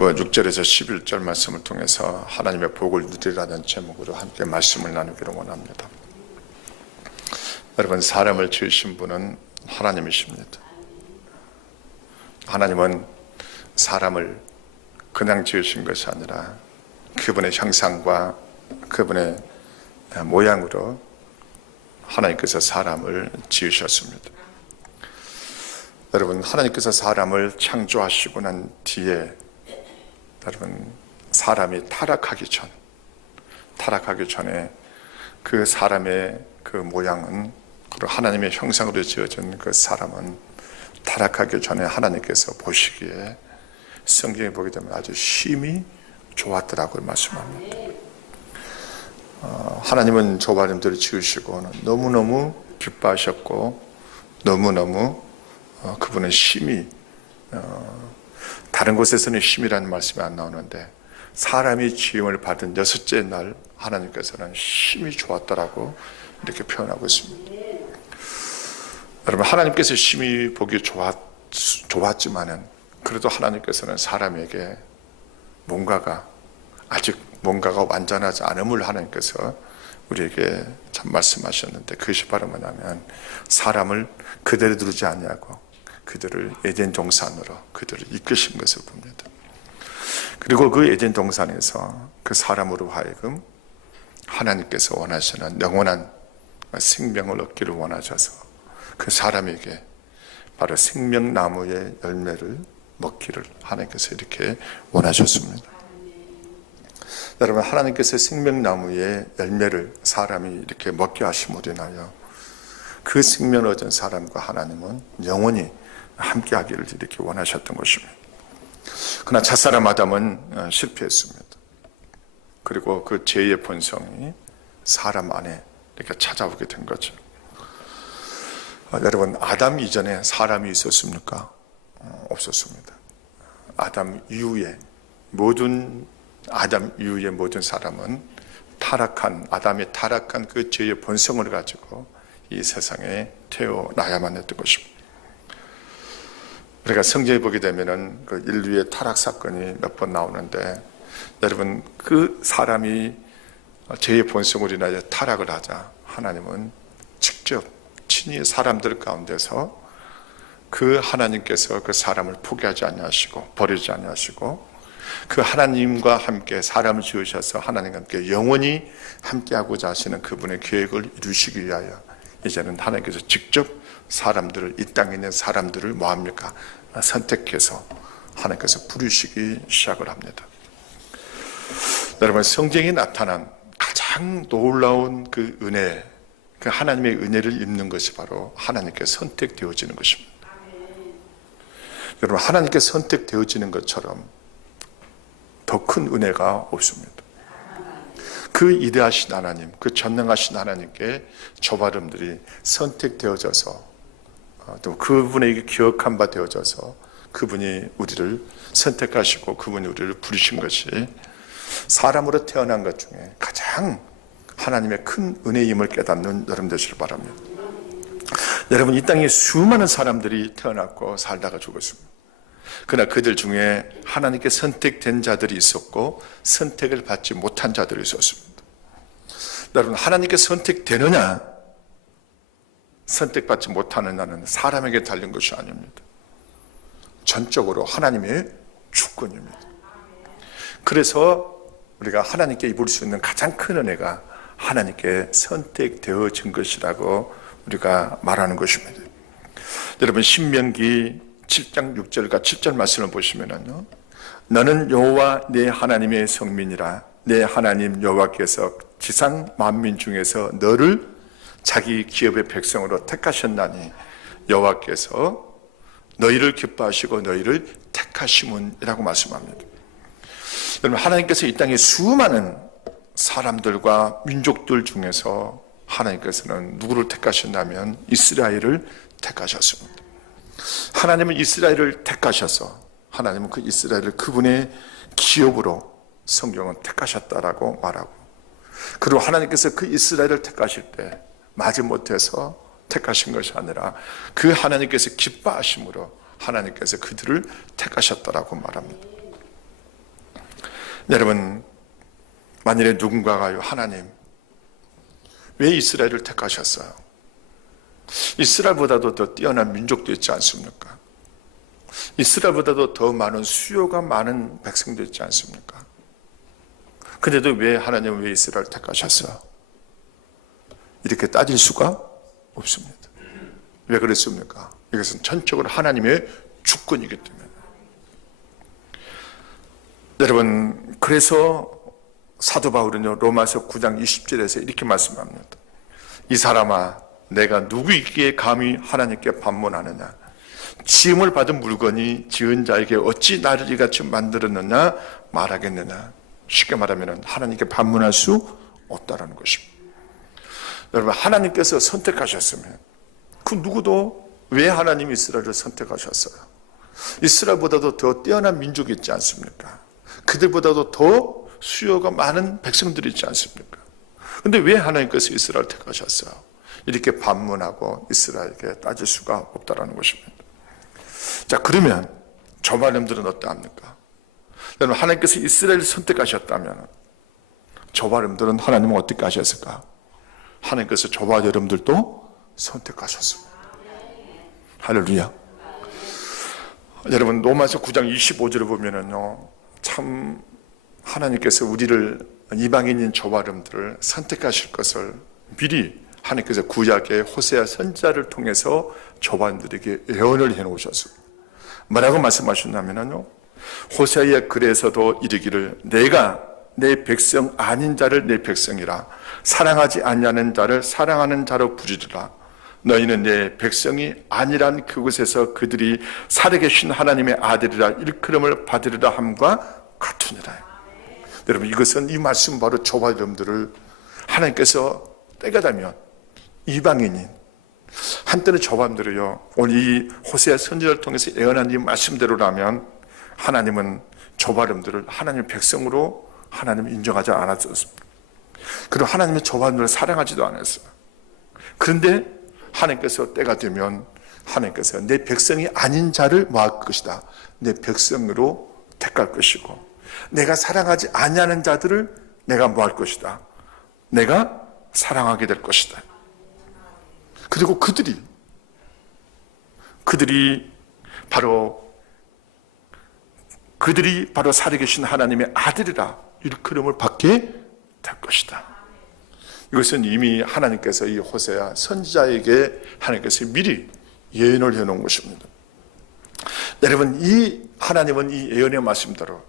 그리고 6절에서 11절 말씀을 통해서 하나님의 복을 누리라는 제목으로 함께 말씀을 나누기를 원합니다. 여러분, 사람을 지으신 분은 하나님이십니다. 하나님은 사람을 그냥 지으신 것이 아니라 그분의 형상과 그분의 모양으로 하나님께서 사람을 지으셨습니다. 여러분, 하나님께서 사람을 창조하시고 난 뒤에 여러분, 사람이 타락하기 전에 그 사람의 그 모양은, 그리고 하나님의 형상으로 지어진 그 사람은 타락하기 전에 하나님께서 보시기에 성경에 보게 되면 아주 심히 좋았더라고 말씀합니다. 하나님은 조바님들을 지으시고 너무너무 기뻐하셨고 너무너무 그분은 심히, 다른 곳에서는 심이라는 말씀이 안 나오는데 사람이 지음을 받은 6째 날 하나님께서는 심히 좋았더라고 이렇게 표현하고 있습니다. 여러분, 하나님께서 심히 보기 좋았지만은 그래도 하나님께서는 사람에게 아직 뭔가가 완전하지 않음을 하나님께서 우리에게 참 말씀하셨는데, 그것이 바로 뭐냐면 사람을 그대로 두지 아니하고 그들을 에덴 동산으로 그들을 이끄신 것을 봅니다. 그리고 그 에덴 동산에서 그 사람으로 하여금 하나님께서 원하시는 영원한 생명을 얻기를 원하셔서 그 사람에게 바로 생명나무의 열매를 먹기를 하나님께서 이렇게 원하셨습니다. 여러분, 하나님께서 생명나무의 열매를 사람이 이렇게 먹게 하심으로 인하여 그 생명을 얻은 사람과 하나님은 영원히 함께 하기를 이렇게 원하셨던 것입니다. 그러나 첫사람 아담은 실패했습니다. 그리고 그 죄의 본성이 사람 안에 이렇게 찾아오게 된 거죠. 여러분, 아담 이전에 사람이 있었습니까? 없었습니다. 아담 이후의 모든 사람은 아담이 타락한 그 죄의 본성을 가지고 이 세상에 태어나야만 했던 것입니다. 우리가 성경에 보게 되면은 그 인류의 타락 사건이 몇 번 나오는데, 여러분, 그 사람이 죄의 본성으로 인하여 타락을 하자 하나님은 직접 친히 사람들 가운데서 그 하나님께서 그 사람을 포기하지 아니하시고 버리지 아니하시고 그 하나님과 함께 사람을 지으셔서 하나님과 함께 영원히 함께하고자 하시는 그분의 계획을 이루시기 위하여 이제는 하나님께서 직접 이 땅에 있는 사람들을 뭐합니까? 선택해서 하나님께서 부르시기 시작을 합니다. 여러분, 성경에 나타난 가장 놀라운 그 은혜, 그 하나님의 은혜를 입는 것이 바로 하나님께 선택되어지는 것입니다. 여러분, 하나님께 선택되어지는 것처럼 더 큰 은혜가 없습니다. 그 이대하신 하나님, 그 전능하신 하나님께 저바름들이 선택되어져서 또 그분에게 기억한 바 되어져서 그분이 우리를 선택하시고 그분이 우리를 부르신 것이 사람으로 태어난 것 중에 가장 하나님의 큰 은혜임을 깨닫는 여러분 되시길 바랍니다. 여러분, 이 땅에 수많은 사람들이 태어났고 살다가 죽었습니다. 그러나 그들 중에 하나님께 선택된 자들이 있었고 선택을 받지 못한 자들이 있었습니다. 여러분, 하나님께 선택되느냐 선택받지 못하느냐는 사람에게 달린 것이 아닙니다. 전적으로 하나님의 주권입니다. 그래서 우리가 하나님께 입을 수 있는 가장 큰 은혜가 하나님께 선택되어진 것이라고 우리가 말하는 것입니다. 여러분, 신명기 7장 6절과 7절 말씀을 보시면은요, 너는 여호와 내 하나님의 성민이라. 내 하나님 여호와께서 지상 만민 중에서 너를 자기 기업의 백성으로 택하셨나니 여호와께서 너희를 기뻐하시고 너희를 택하심은이라고 말씀합니다. 여러분, 하나님께서 이 땅에 수많은 사람들과 민족들 중에서 하나님께서는 누구를 택하셨냐면 이스라엘을 택하셨습니다. 하나님은 이스라엘을 택하셔서 하나님은 그 이스라엘을 그분의 기업으로 성경은 택하셨다라고 말하고, 그리고 하나님께서 그 이스라엘을 택하실 때 마지못해서 택하신 것이 아니라 그 하나님께서 기뻐하심으로 하나님께서 그들을 택하셨다라고 말합니다. 여러분, 만일에 누군가가요, 하나님, 왜 이스라엘을 택하셨어요? 이스라엘보다도 더 뛰어난 민족도 있지 않습니까? 이스라엘보다도 더 많은 수요가 많은 백성도 있지 않습니까? 근데도 왜 하나님은 왜 이스라엘을 택하셨어요? 이렇게 따질 수가 없습니다. 왜 그랬습니까? 이것은 전적으로 하나님의 주권이기 때문에. 여러분, 그래서 사도 바울은요, 로마서 9장 20절에서 이렇게 말씀합니다. 이 사람아, 내가 누구에게 감히 하나님께 반문하느냐? 지음을 받은 물건이 지은 자에게 어찌 나를 이같이 만들었느냐 말하겠느냐? 쉽게 말하면 하나님께 반문할 수 없다라는 것입니다. 여러분, 하나님께서 선택하셨으면 그 누구도 왜 하나님이 이스라엘을 선택하셨어요? 이스라엘보다도 더 뛰어난 민족이 있지 않습니까? 그들보다도 더 수요가 많은 백성들이 있지 않습니까? 근데 왜 하나님께서 이스라엘을 택하셨어요? 이렇게 반문하고 이스라엘에게 따질 수가 없다라는 것입니다. 자, 그러면 저 발음들은 어떠합니까? 여러분, 하나님께서 이스라엘을 선택하셨다면 저 발음들은 하나님은 어떻게 하셨을까? 하나님께서 저와 여러분들도 선택하셨습니다. 할렐루야. 여러분, 로마서 9장 25절을 보면은요, 참 하나님께서 우리를, 이방인인 저와 여러분들을 선택하실 것을 미리 하나님께서 구약의 호세아 선지자를 통해서 저와 여러분들에게 예언을 해놓으셨습니다. 뭐라고 말씀하셨냐면요, 호세아의 글에서도 이르기를 내가 내 백성 아닌 자를 내 백성이라 사랑하지 아니하는 자를 사랑하는 자로 부르리라. 너희는 내 백성이 아니란 그곳에서 그들이 살아계신 하나님의 아들이라 일컬음을 받으리라 함과 같으니라. 여러분, 이것은 이 말씀 바로 저와 여러분들을 하나님께서 때가 되면 이방인인, 한때는 저와 여러분들이요, 오늘 이 호세아 선지자를 통해서 예언한 이 말씀대로라면 하나님은 저와 여러분들을 하나님의 백성으로 하나님을 인정하지 않았었습니다. 그리고 하나님의 저와 여러분들을 사랑하지도 않았어요. 그런데 하나님께서 때가 되면 하나님께서 내 백성이 아닌 자를 모을 것이다, 내 백성으로 택할 것이고, 내가 사랑하지 아니하는 자들을 내가 모을 것이다, 내가 사랑하게 될 것이다. 그리고 그들이 바로 살아계신 하나님의 아들이라 일컬음을 받게 될 것이다. 이것은 이미 하나님께서 이 호세아 선지자에게 하나님께서 미리 예언을 해놓은 것입니다. 여러분, 이 하나님은 이 예언의 말씀대로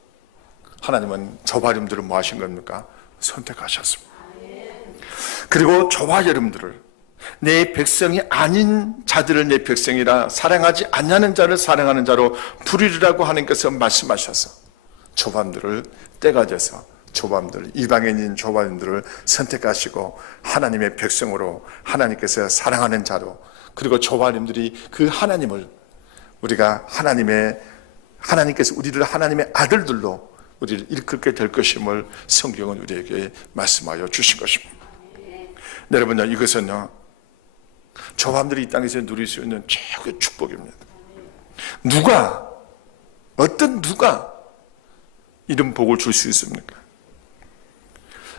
하나님은 저와 여러분들을 뭐 하신 겁니까? 선택하셨습니다. 그리고 저와 여러분들을 내 백성이 아닌 자들을 내 백성이라 사랑하지 않냐는 자를 사랑하는 자로 부르리라고 하나님께서 말씀하셔서 저와 여러분들을 때가 돼서 저와 여러분들, 이방인인 저와 여러분들을 선택하시고 하나님의 백성으로 하나님께서 사랑하는 자로, 그리고 저와 여러분들이 그 하나님을 우리가 하나님께서 우리를 하나님의 아들들로 우리를 일컫게 될 것임을 성경은 우리에게 말씀하여 주신 것입니다. 여러분요, 이것은요, 저와 여러분들이 이 땅에서 누릴 수 있는 최고의 축복입니다. 어떤 누가 이런 복을 줄 수 있습니까?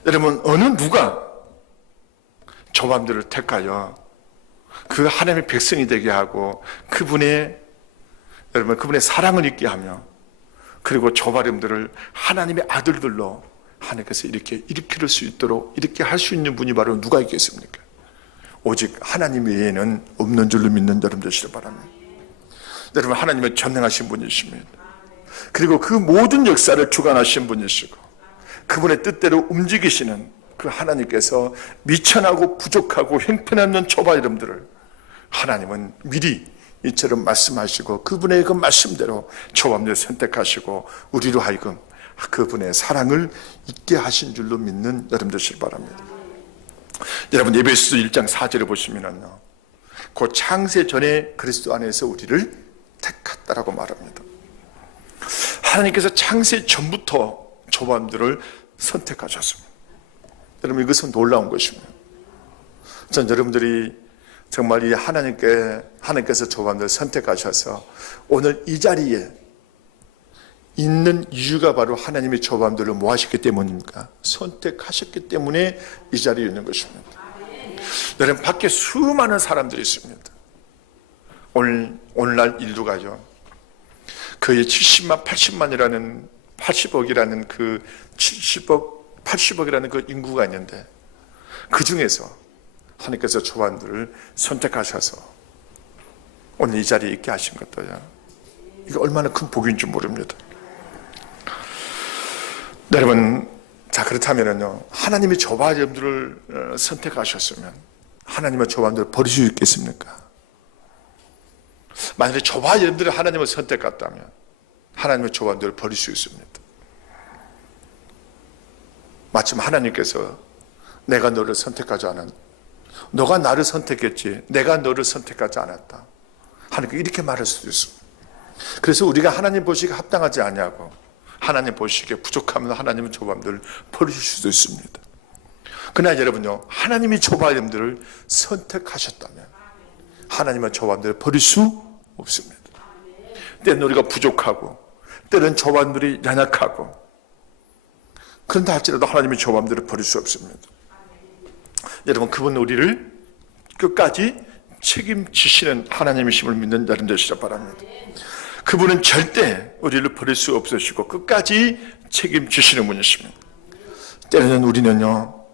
여러분, 어느 누가 저와 여러분들을 택하여 그 하나님의 백성이 되게 하고 그분의 사랑을 잊게 하며, 그리고 저와 여러분들을 하나님의 아들들로 하나님께서 이렇게 일으킬 수 있도록 이렇게 할 수 있는 분이 바로 누가 있겠습니까? 오직 하나님 외에는 없는 줄로 믿는 여러분 되시길 바랍니다. 여러분, 하나님은 전능하신 분이십니다. 그리고 그 모든 역사를 주관하신 분이시고 그분의 뜻대로 움직이시는 그 하나님께서 미천하고 부족하고 형편없는 저와 여러분들을 하나님은 미리 이처럼 말씀하시고 그분의 그 말씀대로 저와 여러분들 선택하시고 우리로 하여금 그분의 사랑을 잊게 하신 줄로 믿는 여러분 되시길 바랍니다. 여러분, 에베소서 1장 4절을 보시면요, 그 창세 전에 그리스도 안에서 우리를 택했다라고 말합니다. 하나님께서 창세 전부터 저와 여러분들을 선택하셨습니다. 여러분, 이것은 놀라운 것입니다. 전 여러분들이 정말 이 하나님께서 저와 여러분들을 선택하셔서 오늘 이 자리에 있는 이유가 바로 하나님의 조반들을 뭐 하셨기 때문입니까? 선택하셨기 때문에 이 자리에 있는 것입니다. 여러분, 밖에 수많은 사람들이 있습니다. 오늘날 인류가요, 거의 70만, 80억이라는 그 70억, 80억이라는 그 인구가 있는데, 그 중에서 하나님께서 조반들을 선택하셔서 오늘 이 자리에 있게 하신 것도요, 이게 얼마나 큰 복인지 모릅니다. 여러분, 자, 그렇다면요, 하나님이 조반들을 선택하셨으면 하나님의 조반들을 버릴 수 있겠습니까? 만약에 조반들을 하나님을 선택했다면 하나님의 조반들을 버릴 수 있습니다. 마침 하나님께서 내가 너를 선택하지 않았, 너가 나를 선택했지 내가 너를 선택하지 않았다, 하나님께 이렇게 말할 수도 있습니다. 그래서 우리가 하나님 보시기에 합당하지 아니하고 하나님 보시기에 부족하면 하나님의 조반들을 버리실 수도 있습니다. 그러나 여러분요, 하나님이 조반들을 선택하셨다면 하나님의 조반들을 버릴 수 없습니다. 때는 우리가 부족하고 때는 조반들이 연약하고, 그런다 할지라도 하나님의 조반들을 버릴 수 없습니다. 여러분, 그분 우리를 끝까지 책임지시는 하나님이심을 믿는 여러분 되시기 바랍니다. 그분은 절대 우리를 버릴 수 없으시고 끝까지 책임지시는 분이십니다. 때로는 우리는요,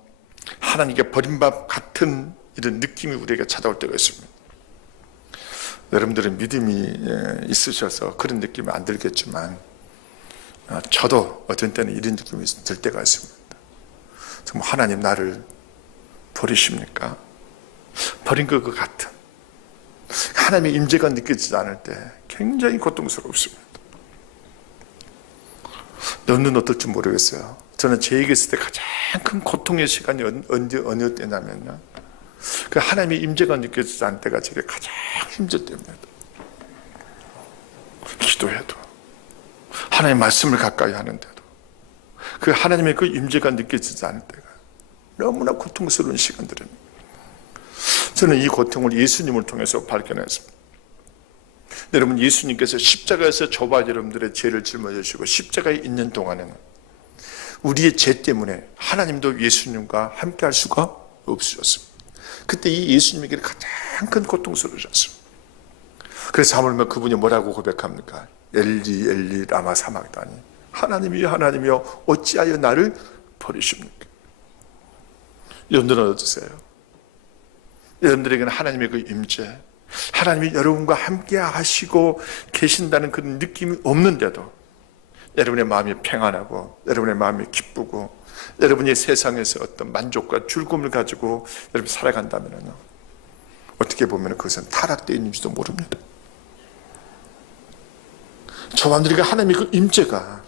하나님께 버림밥 같은 이런 느낌이 우리에게 찾아올 때가 있습니다. 여러분들은 믿음이 있으셔서 그런 느낌이 안 들겠지만, 저도 어떤 때는 이런 느낌이 들 때가 있습니다. 정말 하나님 나를 버리십니까? 버린 것 같은 하나님의 임재가 느껴지지 않을 때 굉장히 고통스럽습니다. 너는 어떨지 모르겠어요. 저는 제 얘기 했을 때 가장 큰 고통의 시간이 어느 때냐면요, 그 하나님의 임재가 느껴지지 않을 때가 제게 가장 힘들 때입니다. 기도해도 하나님의 말씀을 가까이 하는데도 그 하나님의 그 임재가 느껴지지 않을 때가 너무나 고통스러운 시간들입니다. 저는 이 고통을 예수님을 통해서 발견했습니다. 여러분, 예수님께서 십자가에서 저와 여러분들의 죄를 짊어지시고 십자가에 있는 동안에는 우리의 죄 때문에 하나님도 예수님과 함께 할 수가 없으셨습니다. 그때 이 예수님에게 가장 큰 고통스러우셨습니다. 그래서 하물며 그분이 뭐라고 고백합니까? 엘리 엘리 라마 사막다니, 하나님이여 하나님이여 어찌하여 나를 버리십니까? 여러분들은 어떠세요? 여러분들에게는 하나님의 그 임재, 하나님이 여러분과 함께 하시고 계신다는 그런 느낌이 없는데도 여러분의 마음이 평안하고 여러분의 마음이 기쁘고 여러분이 세상에서 어떤 만족과 즐거움을 가지고 여러분 살아간다면 어떻게 보면 그것은 타락되어 있는지도 모릅니다. 저만들에게 하나님의 그 임재가,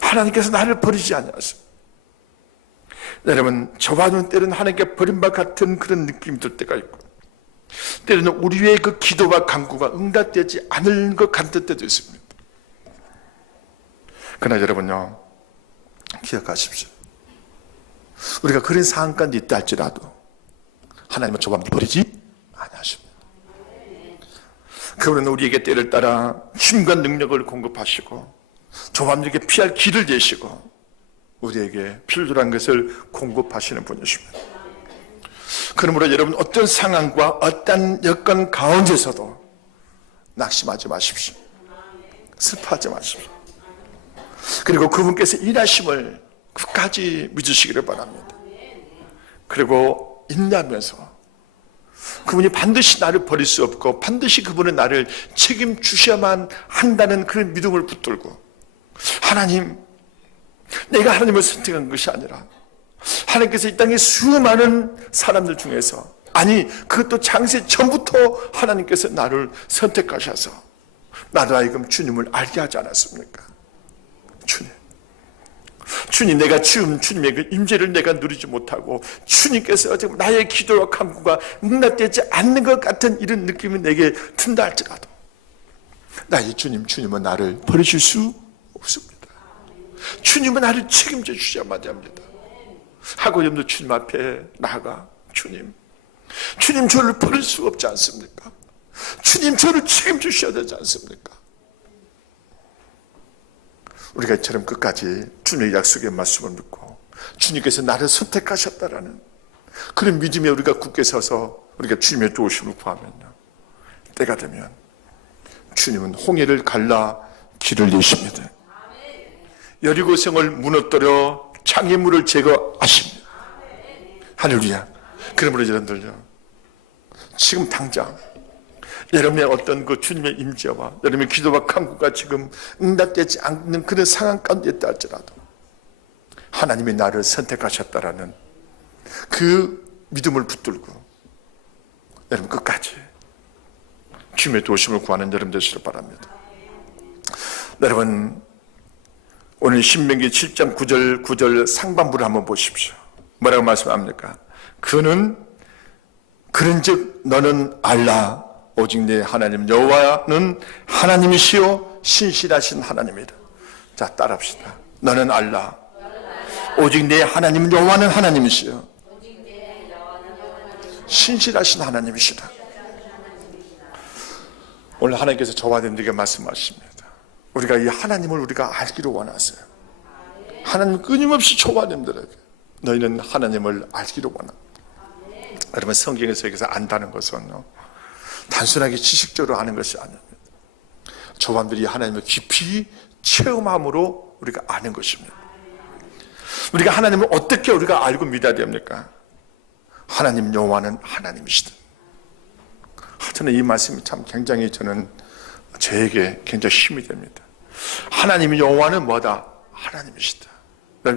하나님께서 나를 버리지 않았어요. 여러분, 저와는 때로는 하나님께 버림바 같은 그런 느낌이 들 때가 있고, 때로는 우리의 그 기도와 간구가 응답되지 않을 것 같을 때도 있습니다. 그러나 여러분요, 기억하십시오. 우리가 그런 상황 가운데 있다 할지라도 하나님은 조반들 버리지 않으십니다. 그분은 우리에게 때를 따라 힘과 능력을 공급하시고 조반들에게 피할 길을 내시고 우리에게 필요한 것을 공급하시는 분이십니다. 그러므로 여러분, 어떤 상황과 어떤 여건 가운데서도 낙심하지 마십시오. 슬퍼하지 마십시오. 그리고 그분께서 일하심을 끝까지 믿으시기를 바랍니다. 그리고 인내하면서 그분이 반드시 나를 버릴 수 없고 반드시 그분은 나를 책임주셔야만 한다는 그런 믿음을 붙들고, 하나님, 내가 하나님을 선택한 것이 아니라 하나님께서 이 땅의 수많은 사람들 중에서, 아니 그것도 창세 전부터 하나님께서 나를 선택하셔서 나도 하여금 주님을 알게 하지 않았습니까? 주님, 내가 주님의 그 임재를 내가 누리지 못하고 주님께서 지금 나의 기도와 간구가 응답되지 않는 것 같은 이런 느낌이 내게 든다 할지라도 나의 주님은 나를 버리실 수 없습니다. 주님은 나를 책임져 주셔야만 합니다. 하고 여러분도 주님 앞에 나아가, 주님 저를 버릴 수 없지 않습니까? 주님, 저를 책임져 주셔야 되지 않습니까? 우리가 이처럼 끝까지 주님의 약속의 말씀을 믿고 주님께서 나를 선택하셨다라는 그런 믿음에 우리가 굳게 서서 우리가 주님의 도우심을 구하면요, 때가 되면 주님은 홍해를 갈라 길을 내십니다. 여리고성을 무너뜨려 장애물을 제거하십니다. 할렐루야. 그러므로 여러분들요, 지금 당장 여러분의 어떤 그 주님의 임재와 여러분의 기도와 간구가 지금 응답되지 않는 그런 상황 가운데 있다 할지라도 하나님이 나를 선택하셨다라는 그 믿음을 붙들고 여러분 끝까지 주님의 도우심을 구하는 여러분 되시길 바랍니다. 여러분, 오늘 신명기 7장 9절 상반부를 한번 보십시오. 뭐라고 말씀합니까? 그런즉 너는 알라 오직 내 하나님 여호와는 하나님이시요 신실하신 하나님이다. 자, 따라합시다. 너는 알라 오직 내 하나님 여호와는 하나님이시요 신실하신 하나님이시다. 오늘 하나님께서 저와 여러분들에게 말씀하십니다. 우리가 이 하나님을 우리가 알기를 원하세요. 하나님 끊임없이 저와 여러분들에게 너희는 하나님을 알기를 원합니다. 여러분, 성경에서 여기서 안다는 것은요, 단순하게 지식적으로 아는 것이 아닙니다. 저와 여러분들이 하나님을 깊이 체험함으로 우리가 아는 것입니다. 우리가 하나님을 어떻게 우리가 알고 믿어야 됩니까? 하나님 여호와는 하나님이시다. 저는 이 말씀이 참 굉장히 저에게 굉장히 힘이 됩니다. 하나님 여호와는 뭐다? 하나님이시다.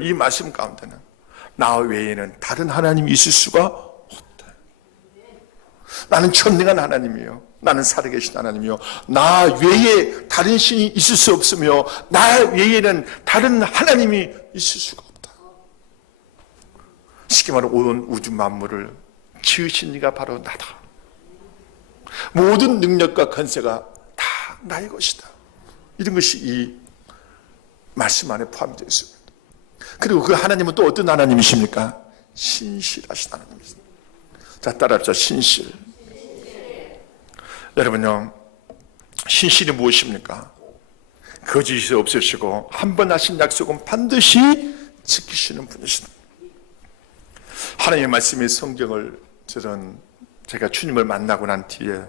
이 말씀 가운데는 나 외에는 다른 하나님이 있을 수가 없다. 나는 전능한 하나님이요, 나는 살아계신 하나님이요, 나 외에 다른 신이 있을 수 없으며 나 외에는 다른 하나님이 있을 수가 없다. 쉽게 말하면 온 우주 만물을 지으신 이가 바로 나다. 모든 능력과 권세가 다 나의 것이다. 이런 것이 이 말씀 안에 포함되어 있습니다. 그리고 그 하나님은 또 어떤 하나님이십니까? 신실하신 하나님이십니다. 자, 따라합시다. 신실. 여러분요, 신실이 무엇입니까? 거짓이 없으시고 한 번 하신 약속은 반드시 지키시는 분이십니다. 하나님의 말씀의 성경을 제가 주님을 만나고 난 뒤에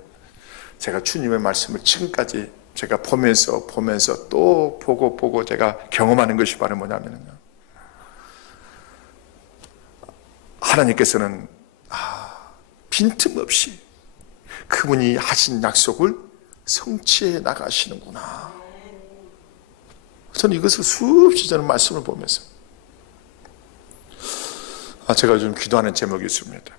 제가 주님의 말씀을 지금까지 제가 보면서 또 보고 제가 경험하는 것이 바로 뭐냐면요, 하나님께서는 빈틈없이 그분이 하신 약속을 성취해 나가시는구나. 저는 이것을 수없이 저는 말씀을 보면서 제가 좀 기도하는 제목이 있습니다.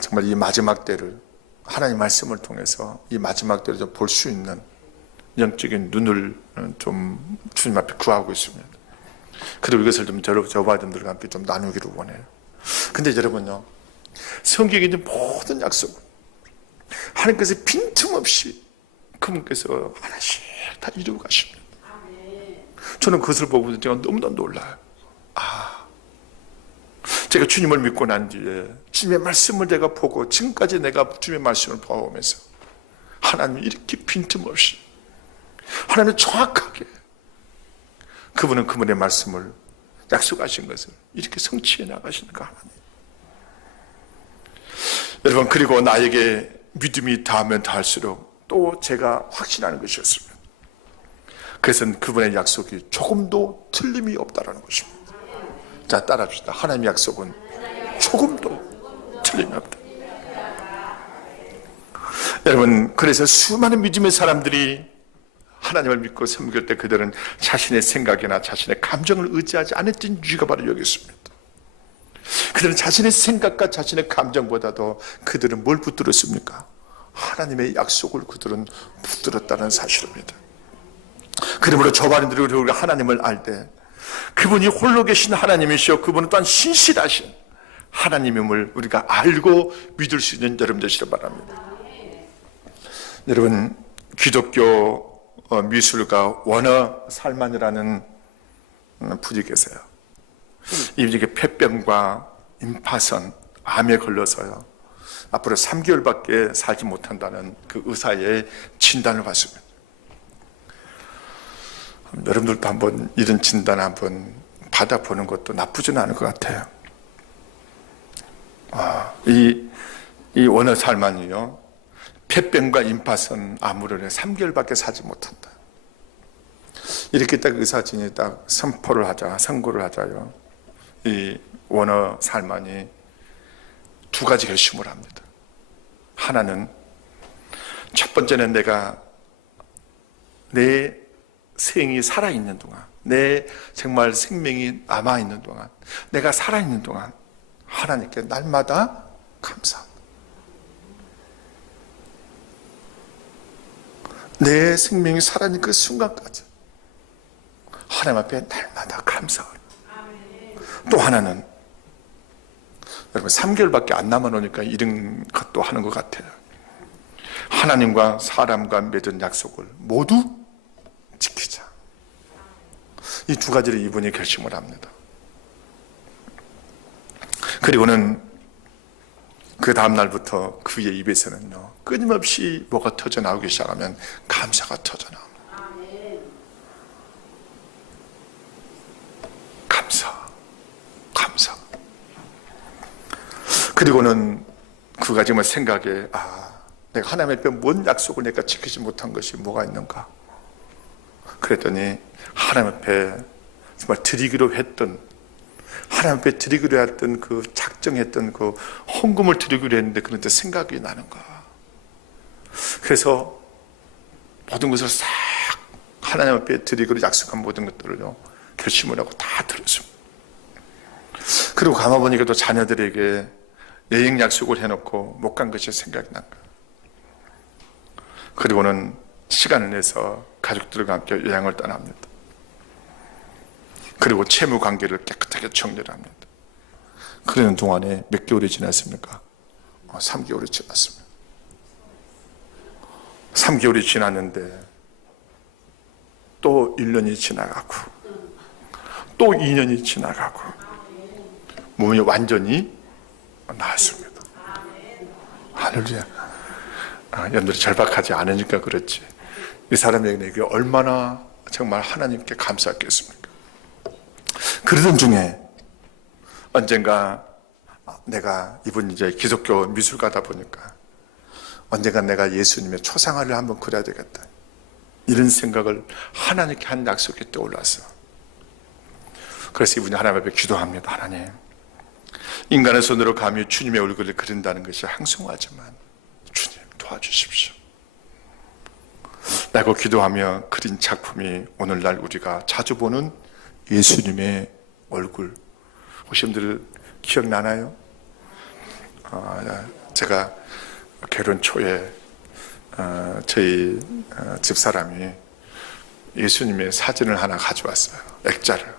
정말 이 마지막 때를 하나님 말씀을 통해서 이 마지막 때를 좀 볼 수 있는 영적인 눈을 좀 주님 앞에 구하고 있습니다. 그리고 이것을 좀 저와 여러분들과 함께 좀 나누기를 원해요. 근데 여러분요, 성경에 있는 모든 약속은 하나님께서 빈틈없이 그분께서 하나씩 다 이루어 가십니다. 저는 그것을 보고 제가 너무나 놀라요. 제가 주님을 믿고 난 뒤에 주님의 말씀을 내가 보고 지금까지 내가 주님의 말씀을 보아오면서 하나님이 이렇게 빈틈없이 하나님은 정확하게 그분은 그분의 말씀을 약속하신 것을 이렇게 성취해 나가시는 그 하나님. 여러분, 그리고 나에게 믿음이 닿으면 닿을수록 또 제가 확신하는 것이었습니다. 그것은 그분의 약속이 조금도 틀림이 없다라는 것입니다. 자, 따라합시다. 하나님의 약속은 조금도 틀림이 없다. 여러분, 그래서 수많은 믿음의 사람들이 하나님을 믿고 섬길 때 그들은 자신의 생각이나 자신의 감정을 의지하지 않았던 이유가 바로 여기 있습니다. 그들은 자신의 생각과 자신의 감정보다도 그들은 뭘 붙들었습니까? 하나님의 약속을 그들은 붙들었다는 사실입니다. 그러므로 저와 여러분들이 우리가 하나님을 알 때 그분이 홀로 계신 하나님이시오, 그분은 또한 신실하신 하나님임을 우리가 알고 믿을 수 있는 여러분 되시길 바랍니다. 여러분, 기독교 미술가 워너 살만이라는 분이 계세요. 이분에게 폐병과 임파선, 암에 걸려서요, 앞으로 3개월밖에 살지 못한다는 그 의사의 진단을 받습니다. 여러분들도 한번 이런 진단 한번 받아보는 것도 나쁘지는 않을 것 같아요. 이 원어 살만이요, 폐병과 임파선 암으로 3개월밖에 살지 못한다. 이렇게 딱 의사진이 딱 선고를 하자요. 이 원어 살만이 두 가지 결심을 합니다. 하나는, 첫 번째는 내가 내 생이 살아있는 동안, 내 정말 생명이 남아있는 동안, 내가 살아있는 동안 하나님께 날마다 감사합니다. 내 생명이 살아있는 그 순간까지 하나님 앞에 날마다 감사하라. 또 하나는, 여러분 3개월밖에 안 남아놓으니까 이런 것도 하는 것 같아요. 하나님과 사람과 맺은 약속을 모두 지키자. 이 두 가지를 이분이 결심을 합니다. 그리고는 그 다음날부터 그의 입에서는요, 끊임없이 뭐가 터져나오기 시작하면 감사가 터져나옵니다. 감사. 그리고는 그가 정말 생각에, 내가 하나님 앞에 뭔 약속을 내가 지키지 못한 것이 뭐가 있는가? 그랬더니 하나님 앞에 정말 드리기로 했던, 하나님 앞에 드리기로 했던 그 작정했던 그 헌금을 드리기로 했는데, 그런데 생각이 나는 거야. 그래서 모든 것을 싹 하나님 앞에 드리기로 약속한 모든 것들을요, 결심을 하고 다 들었습니다. 그리고 가마보니까 또 자녀들에게 여행 약속을 해놓고 못 간 것이 생각이 난 거야. 그리고는 시간을 내서 가족들과 함께 여행을 떠납니다. 그리고 채무 관계를 깨끗하게 정리를 합니다. 그러는 동안에 몇 개월이 지났습니까? 3개월이 지났습니다. 3개월이 지났는데 또 1년이 지나가고 또 2년이 지나가고 몸이 완전히 나았습니다. 할렐루야. 여러분들이 절박하지 않으니까 그렇지, 이 사람에게 얼마나 정말 하나님께 감사했겠습니까? 그러던 중에 언젠가 내가, 이분 이제 기독교 미술가다 보니까 언젠가 내가 예수님의 초상화를 한번 그려야 되겠다, 이런 생각을 하나님께 한 약속이 떠올랐어. 그래서 이분이 하나님 앞에 기도합니다. 하나님, 인간의 손으로 감히 주님의 얼굴을 그린다는 것이 항송하지만 주님 도와주십시오 라고 기도하며 그린 작품이 오늘날 우리가 자주 보는 예수님의 얼굴. 혹시 여러분들 기억나나요? 제가 결혼 초에 저희 집사람이 예수님의 사진을 하나 가져왔어요. 액자를.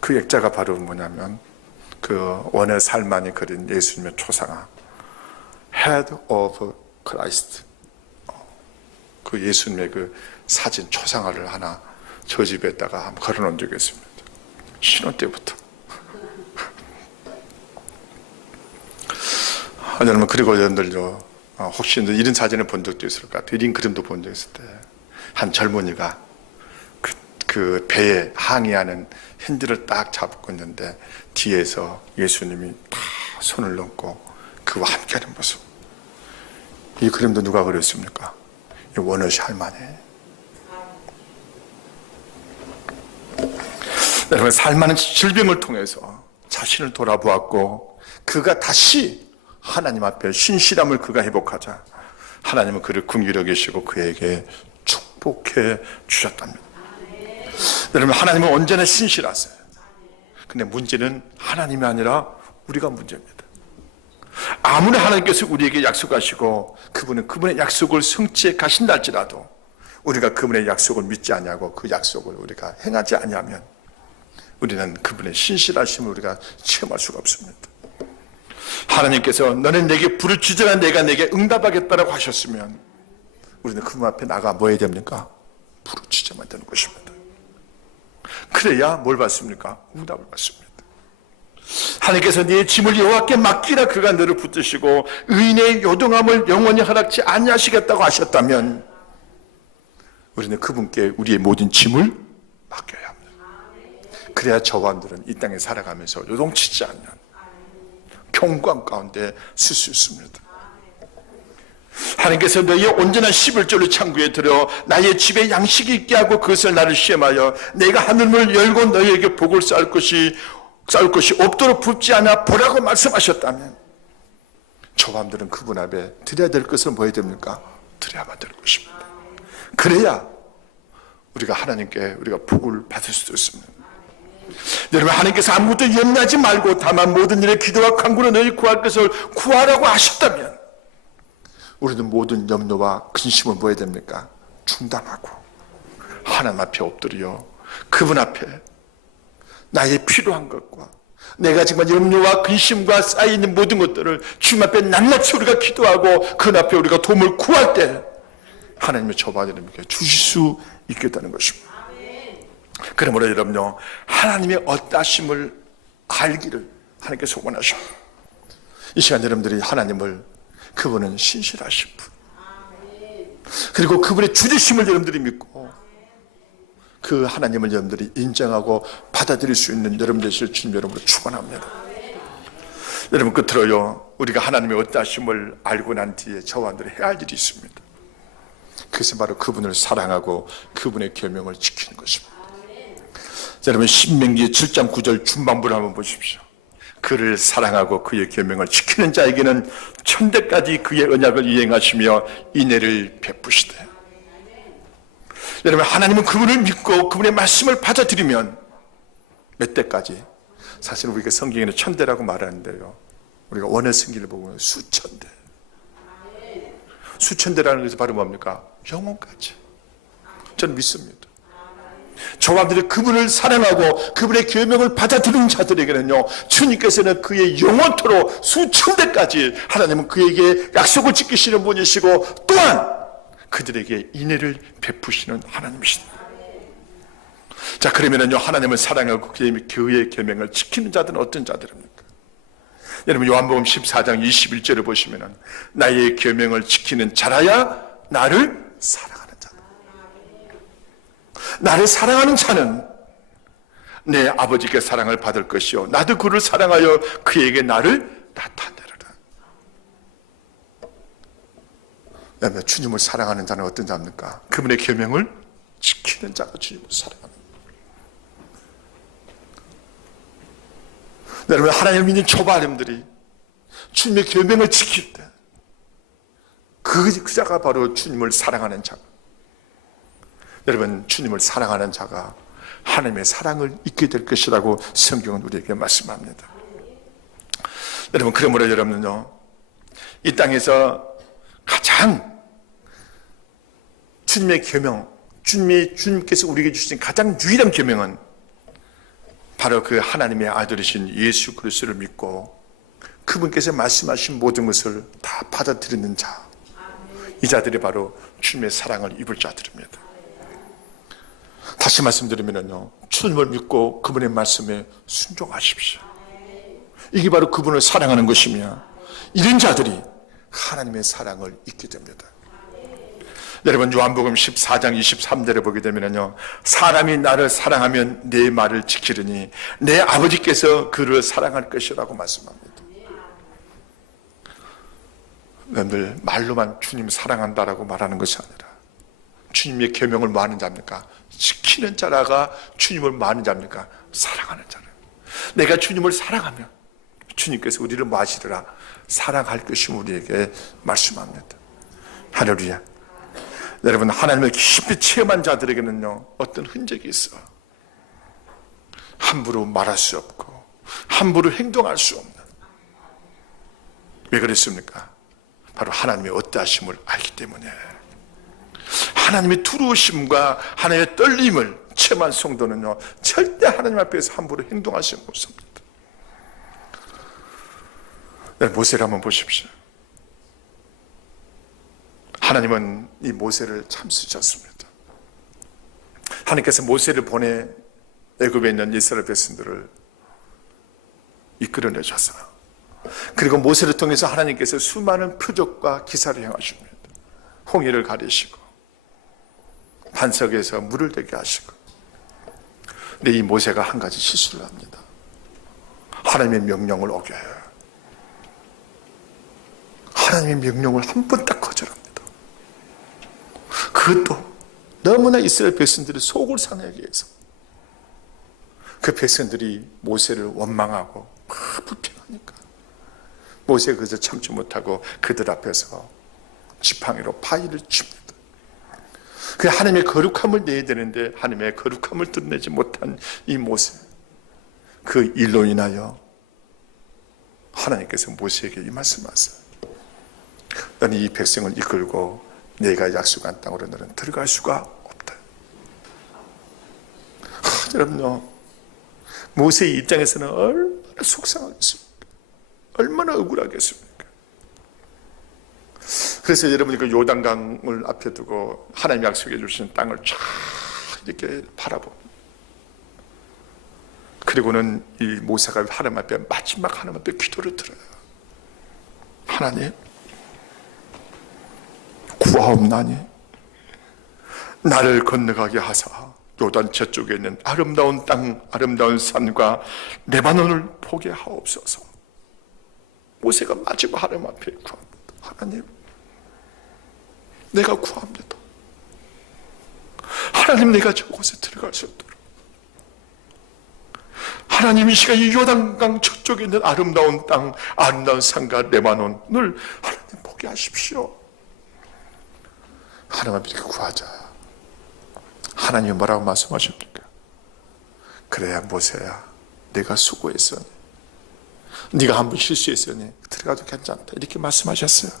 그 액자가 바로 뭐냐면 그 원어 살만이 그린 예수님의 초상화, Head of Christ. 그 예수님의 그 사진 초상화를 하나 저 집에다가 한번 걸어놓은 적이 있습니다. 신혼 때부터. 여러분, 그리고 여러분들도 혹시 이런 사진을 본 적도 있을 것 같아요. 이런 그림도 본 적 있을 때, 한 젊은이가 그 배에 항해하는 핸들을 딱 잡고 있는데 뒤에서 예수님이 다 손을 얹고 그와 함께하는 모습. 이 그림도 누가 그렸습니까? 이 원어 살만이에요. 여러분, 살만은 질병을 통해서 자신을 돌아보았고, 그가 다시 하나님 앞에 신실함을 그가 회복하자 하나님은 그를 긍휼히 여기시고 그에게 축복해 주셨답니다. 여러분, 하나님은 언제나 신실하세요. 근데 문제는 하나님이 아니라 우리가 문제입니다. 아무리 하나님께서 우리에게 약속하시고 그분은 그분의 약속을 성취해 가신다 할지라도 우리가 그분의 약속을 믿지 아니하고 그 약속을 우리가 행하지 아니하면 우리는 그분의 신실하심을 우리가 체험할 수가 없습니다. 하나님께서 너는 내게 부르짖으라 내가 내게 응답하겠다라고 하셨으면 우리는 그분 앞에 나가 뭐 해야 됩니까? 부르짖어만 되는 것입니다. 그래야 뭘 받습니까? 응답을 받습니다. 하나님께서 네 짐을 여호와께 맡기라 그가 너를 붙드시고 의인의 요동함을 영원히 허락지 아니하시겠다고 하셨다면 우리는 그분께 우리의 모든 짐을 바뀌어야 합니다. 그래야 저반들은 이 땅에 살아가면서 요동치지 않는 평강 가운데 쓸 수 있습니다. 하나님께서 너희의 온전한 11조를 창고에 들여 나의 집에 양식이 있게 하고 그것을 나를 시험하여 내가 하늘문을 열고 너희에게 복을 쌓을 것이 없도록 붓지 않아 보라고 말씀하셨다면 조밤들은 그분 앞에 드려야 될 것을 뭐 해야 됩니까? 드려야만 될 것입니다. 그래야 우리가 하나님께 우리가 복을 받을 수도 있습니다. 여러분, 하나님께서 아무것도 염려하지 말고 다만 모든 일에 기도와 간구로 너희 구할 것을 구하라고 하셨다면 우리는 모든 염려와 근심을 뭐 해야 됩니까? 중단하고 하나님 앞에 엎드려 그분 앞에 나의 필요한 것과 내가 정말 염려와 근심과 쌓여있는 모든 것들을 주님 앞에 낱낱이 우리가 기도하고 그 앞에 우리가 도움을 구할 때 하나님의 저바들에게 주실 수 있겠다는 것입니다. 그러므로 여러분요, 하나님의 어떠하심을 알기를 하나님께서 원하십니다. 이 시간 여러분들이 하나님을, 그분은 신실하신 분, 그리고 그분의 주되심을 여러분들이 믿고 그 하나님을 여러분들이 인정하고 받아들일 수 있는 여러분 되실 주님 여러분을 축원합니다. 여러분, 끝으로요, 우리가 하나님의 어떠하심을 알고 난 뒤에 저와 여러분들이 해야 할 일이 있습니다. 그것은 바로 그분을 사랑하고 그분의 계명을 지키는 것입니다. 여러분, 신명기 7장 9절 중반부를 한번 보십시오. 그를 사랑하고 그의 계명을 지키는 자에게는 천대까지 그의 언약을 이행하시며 인애를 베푸시되. 여러분, 하나님은 그분을 믿고 그분의 말씀을 받아들이면 몇 대까지? 사실 우리가 성경에는 천대라고 말하는데요, 우리가 원어 성경을 보면 수천대. 수천대라는 것이 바로 뭡니까? 영혼까지. 저는 믿습니다. 저와들이 그분을 사랑하고 그분의 계명을 받아들이는 자들에게는요, 주님께서는 그의 영원토록 수천대까지 하나님은 그에게 약속을 지키시는 분이시고 또한 그들에게 인애를 베푸시는 하나님이십니다. 자, 그러면은요, 하나님을 사랑하고 그의 계명을 지키는 자들은 어떤 자들입니까? 여러분, 요한복음 14장 21절을 보시면은 나의 계명을 지키는 자라야 나를 사랑하는 자다. 나를 사랑하는 자는 내 아버지께 사랑을 받을 것이요 나도 그를 사랑하여 그에게 나를 나타내리라. 여러분, 주님을 사랑하는 자는 어떤 자입니까? 그분의 계명을 지키는 자가 주님을 사랑하는 자입니다. 여러분, 하나님을 믿는 초바님들이 주님의 계명을 지킬 때 그 자가 바로 주님을 사랑하는 자. 여러분, 주님을 사랑하는 자가 하나님의 사랑을 잊게 될 것이라고 성경은 우리에게 말씀합니다. 여러분, 그러므로 여러분은요, 이 땅에서 가장 주님의 계명, 주님께서 우리에게 주신 가장 유일한 계명은 바로 그 하나님의 아들이신 예수 그리스도를 믿고 그분께서 말씀하신 모든 것을 다 받아들이는 자, 이 자들이 바로 주님의 사랑을 입을 자들입니다. 다시 말씀드리면요, 주님을 믿고 그분의 말씀에 순종하십시오. 이게 바로 그분을 사랑하는 것이며 이런 자들이 하나님의 사랑을 잊게 됩니다. 여러분, 요한복음 14장 23절에 보게 되면요, 사람이 나를 사랑하면 내 말을 지키리니 내 아버지께서 그를 사랑할 것이라고 말씀합니다. 여러분들, 말로만 주님 사랑한다라고 말하는 것이 아니라 주님의 계명을 뭐 하는 자입니까? 지키는 자라가 주님을 뭐 하는 자입니까? 사랑하는 자라. 내가 주님을 사랑하면 주님께서 우리를 뭐 하시리라? 사랑할 것임을 우리에게 말씀합니다. 할렐루야. 여러분, 하나님을 깊이 체험한 자들에게는요, 어떤 흔적이 있어. 함부로 말할 수 없고 함부로 행동할 수 없는. 왜 그랬습니까? 바로 하나님의 어떠하심을 알기 때문에. 하나님의 두려우심과 하나님의 떨림을 체험한 성도는요, 절대 하나님 앞에서 함부로 행동하지 못합니다. 모세를 한번 보십시오. 하나님은 이 모세를 참 쓰셨습니다. 하나님께서 모세를 보내 애굽에 있는 이스라엘 백성들을 이끌어내셨어요. 그리고 모세를 통해서 하나님께서 수많은 표적과 기사를 행하십니다. 홍해를 가리시고 반석에서 물을 되게 하시고 근데 이 모세가 한 가지 실수를 합니다. 하나님의 명령을 어겨요. 하나님의 명령을 한 번 딱 거절합니다. 그것도 너무나 이스라엘 백성들의 속을 상하게 해서 그 백성들이 모세를 원망하고 막 불평하니까 모세가 그저 참지 못하고 그들 앞에서 지팡이로 바위를 칩니다. 그 하나님의 거룩함을 내야 되는데 하나님의 거룩함을 드러내지 못한 이 모세, 그 일로 인하여 하나님께서 모세에게 이 말씀하세요. 너는 이 백성을 이끌고 내가 약속한 땅으로 너는 들어갈 수가 없다. 여러분요, 모세의 입장에서는 얼마나 속상하겠습니까? 얼마나 억울하겠습니까? 그래서 여러분이 그 요단강을 앞에 두고 하나님 약속해 주신 땅을 쫙 이렇게 바라봅니다. 그리고는 이 모세가 하나님 앞에 마지막 하나님 앞에 기도를 드려요. 하나님, 구하옵나니 나를 건너가게 하사 요단 저쪽에 있는 아름다운 땅, 아름다운 산과 레바논을 보게 하옵소서. 모세가 마지막 하나님 앞에 구합니다. 하나님, 내가 구합니다. 하나님, 내가 저곳에 들어갈 수 있도록 하나님, 이 시간 이 요단강 저쪽에 있는 아름다운 땅, 아름다운 산과 레바논을 하나님 보게 하십시오. 하나님 앞에 이렇게 구하자. 하나님이 뭐라고 말씀하십니까? 그래야 모세야, 내가 수고했으니, 네가 한번 실수했으니 들어가도 괜찮다, 이렇게 말씀하셨어요?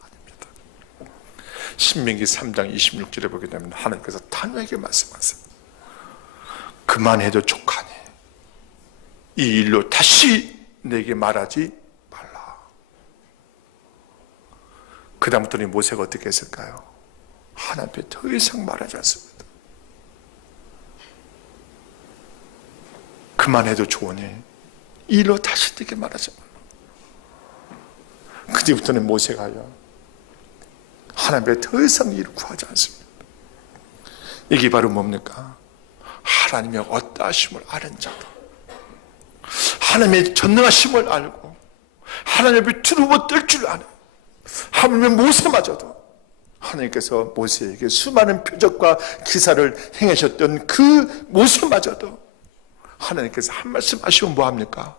아닙니다. 신명기 3장 26절에 보게 되면 하나님께서 단호하게 말씀하세요. 그만해도 족하니 이 일로 다시 내게 말하지 말라. 그 다음부터는 모세가 어떻게 했을까요? 하나님 앞에 더 이상 말하지 않습니다. 그만해도 좋으니 이 일로 다시 내게 말하지 말라. 그 뒤부터는 모세가요, 하나님 앞에 더 이상 일을 구하지 않습니다. 이게 바로 뭡니까? 하나님의 어떠하심을 아는 자다. 하나님의 전능하심을 알고 하나님 앞에 두루고 떨 줄 아는 하물며 모세마저도 하나님께서 모세에게 수많은 표적과 기사를 행하셨던 그 모세마저도 하나님께서 한 말씀 하시면 뭐합니까?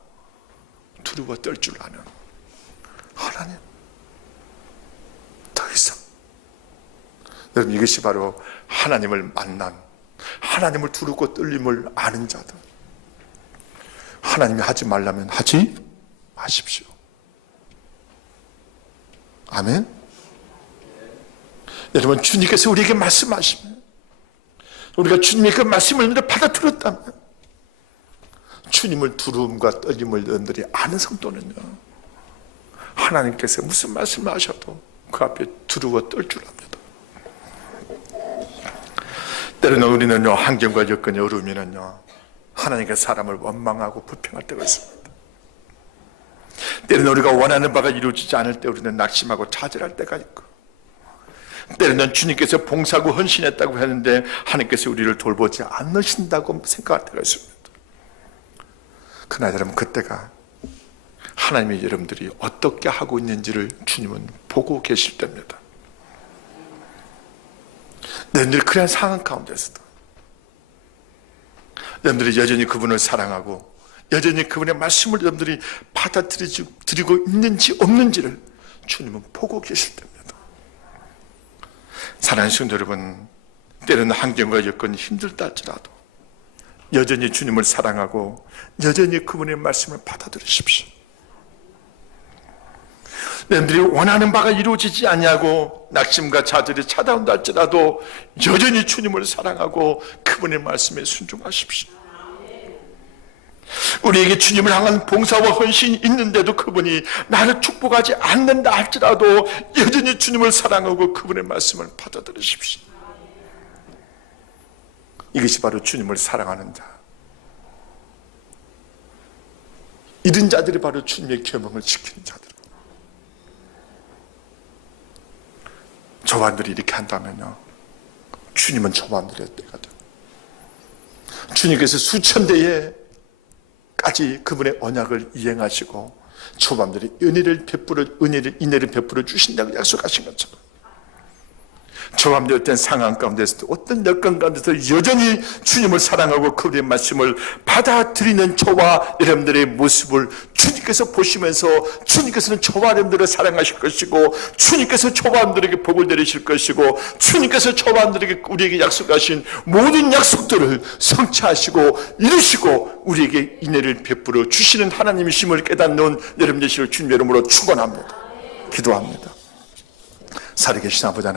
두루고 떨 줄 아는 하나님, 더 이상. 여러분, 이것이 바로 하나님을 만난, 하나님을 두루고 떨림을 아는 자들. 하나님이 하지 말라면 하지 마십시오. 아멘. 여러분, 주님께서 우리에게 말씀하시면 우리가 주님의 그 말씀을 받아들였다면 주님을 두려움과 떨림을 여러분들이 아는 성도는요, 하나님께서 무슨 말씀을 하셔도 그 앞에 두려워 떨 줄 압니다. 때로는 우리는요, 환경과 여건이 어려우면은요, 하나님께서 사람을 원망하고 불평할 때가 있습니다. 때로는 우리가 원하는 바가 이루어지지 않을 때 우리는 낙심하고 좌절할 때가 있고, 때로는 주님께서 봉사하고 헌신했다고 하는데 하나님께서 우리를 돌보지 않으신다고 생각할 때가 있습니다. 그러나 여러분, 그때가 하나님이 여러분들이 어떻게 하고 있는지를 주님은 보고 계실 때입니다. 여러분들이 그런 상황 가운데서도 여러분들이 여전히 그분을 사랑하고 여전히 그분의 말씀을 여러분들이 받아들이고 있는지 없는지를 주님은 보고 계실 때입니다. 사랑하는 성도 여러분, 때로는 환경과 여건이 힘들다 할지라도 여전히 주님을 사랑하고 여전히 그분의 말씀을 받아들이십시오. 여러분들이 원하는 바가 이루어지지 않냐고 낙심과 좌절이 찾아온다 할지라도 여전히 주님을 사랑하고 그분의 말씀에 순종하십시오. 우리에게 주님을 향한 봉사와 헌신이 있는데도 그분이 나를 축복하지 않는다 할지라도 여전히 주님을 사랑하고 그분의 말씀을 받아들이십시오. 이것이 바로 주님을 사랑하는 자, 이런 자들이 바로 주님의 계명을 지키는 자들. 저반들이 이렇게 한다면요, 주님은 저반들의 때가 돼요. 주님께서 수천 대에까지 그분의 언약을 이행하시고 초밤들이 인내를 베풀어 주신다고 약속하신 것처럼 초밤들 어떤 상황 가운데서도 어떤 여건 가운데서 여전히 주님을 사랑하고 그분의 말씀을 받아들이는 저와 여러분들의 모습을 주님께서 보시면서 주님께서는 저와 여러분들을 사랑하실 것이고 주님께서 저와 여러분들에게 복을 내리실 것이고 주님께서 저와 여러분들에게 우리에게 약속하신 모든 약속들을 성취하시고 이루시고 우리에게 인내를 베풀어 주시는 하나님이심을 깨닫는 여러분 되시기를 주님의 이름으로 축원합니다. 기도합니다. 살아계신 아버지 하나님,